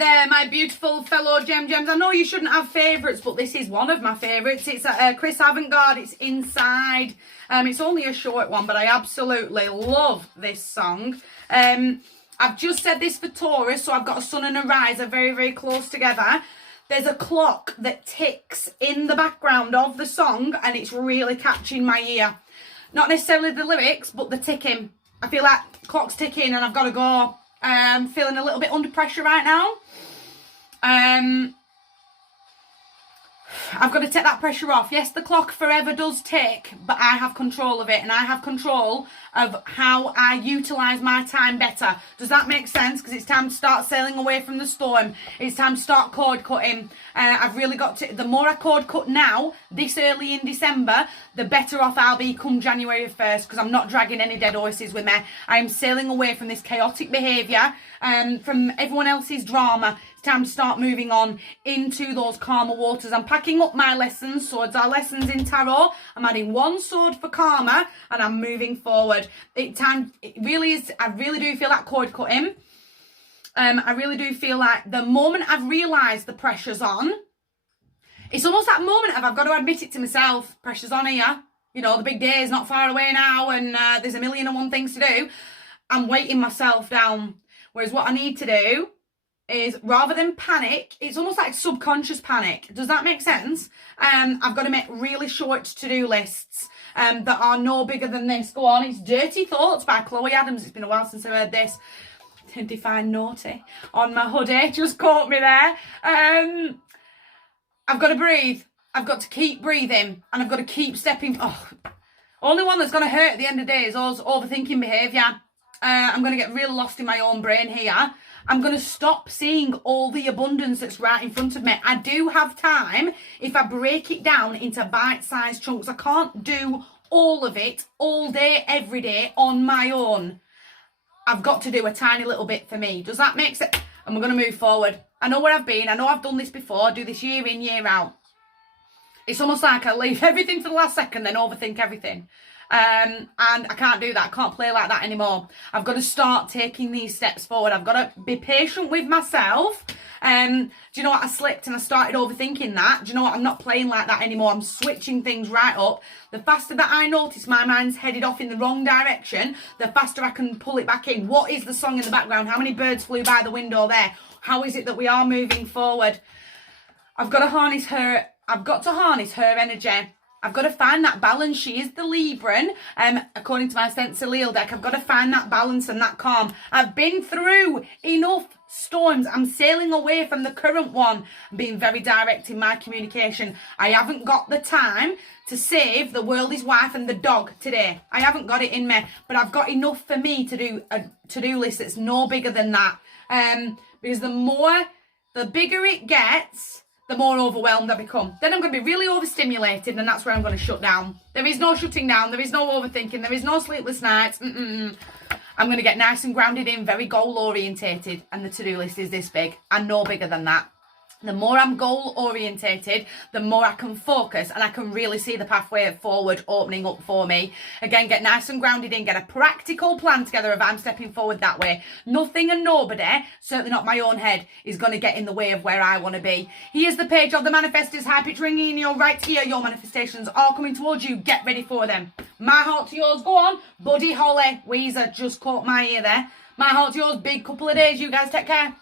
there, my beautiful fellow gems. I know you shouldn't have favourites, but this is one of my favourites. It's Chris Avantgarde. It's Inside. It's only a short one, but I absolutely love this song. I've just said this for Taurus, so I've got a sun and a riser very, very close together. There's a clock that ticks in the background of the song, and it's really catching my ear. Not necessarily the lyrics, but the ticking. I feel like clock's ticking and I've got to go. I'm feeling a little bit under pressure right now. I've got to take that pressure off. Yes, the clock forever does tick, but I have control of it, and I have control of how I utilise my time better. Does that make sense? Because it's time to start sailing away from the storm. It's time to start cord cutting. I've really got to, the more I cord cut now, this early in December, the better off I'll be come January 1st, because I'm not dragging any dead horses with me. I am sailing away from this chaotic behaviour, from everyone else's drama. It's time to start moving on into those calmer waters. I'm packing up my lessons. Swords are lessons in tarot. I'm adding one sword for karma, and I'm moving forward. It really is. I really do feel that cord cutting. I really do feel like the moment I've realised the pressure's on, it's almost that moment of I've got to admit it to myself. Pressure's on here. You know, the big day is not far away now, and there's a million and one things to do. I'm weighting myself down. Whereas what I need to do is, rather than panic, it's almost like subconscious panic. Does that make sense? I've got to make really short to-do lists that are no bigger than this. Go on, it's Dirty Thoughts by Chloe Adams. It's been a while since I heard this. Define naughty on my hoodie. Just caught me there. I've got to breathe. I've got to keep breathing, and I've got to keep stepping. Oh, only one that's going to hurt at the end of the day is overthinking behaviour. I'm going to get real lost in my own brain here. I'm going to stop seeing all the abundance that's right in front of me. I do have time if I break it down into bite-sized chunks. I can't do all of it all day, every day on my own. I've got to do a tiny little bit for me. Does that make sense? And we're going to move forward. I know where I've been. I know I've done this before. I do this year in, year out. It's almost like I leave everything for the last second, then overthink everything. And I can't do that. I can't play like that anymore. I've got to start taking these steps forward. I've got to be patient with myself. Do you know what? I slipped and I started overthinking that. Do you know what? I'm not playing like that anymore. I'm switching things right up. The faster that I notice my mind's headed off in the wrong direction, the faster I can pull it back in. What is the song in the background? How many birds flew by the window there? How is it that we are moving forward? I've got to harness her. I've got to harness her energy. I've got to find that balance. She is the Libran, according to my Sensorial deck. I've got to find that balance and that calm. I've been through enough storms. I'm sailing away from the current one. I'm being very direct in my communication. I haven't got the time to save the world, his wife and the dog today. I haven't got it in me, but I've got enough for me to do a to-do list that's no bigger than that. Because the bigger it gets, the more overwhelmed I become. Then I'm going to be really overstimulated, and that's where I'm going to shut down. There is no shutting down. There is no overthinking. There is no sleepless nights. I'm going to get nice and grounded in, very goal-orientated, and the to-do list is this big and no bigger than that. The more I'm goal-orientated, the more I can focus, and I can really see the pathway forward opening up for me. Again, get nice and grounded in, get a practical plan together if I'm stepping forward that way. Nothing and nobody, certainly not my own head, is going to get in the way of where I want to be. Here's the page of the manifestors, high pitch ringing in your right ear. Your manifestations are coming towards you. Get ready for them. My heart to yours. Go on. Buddy Holly. Weezer just caught my ear there. My heart to yours. Big couple of days. You guys take care.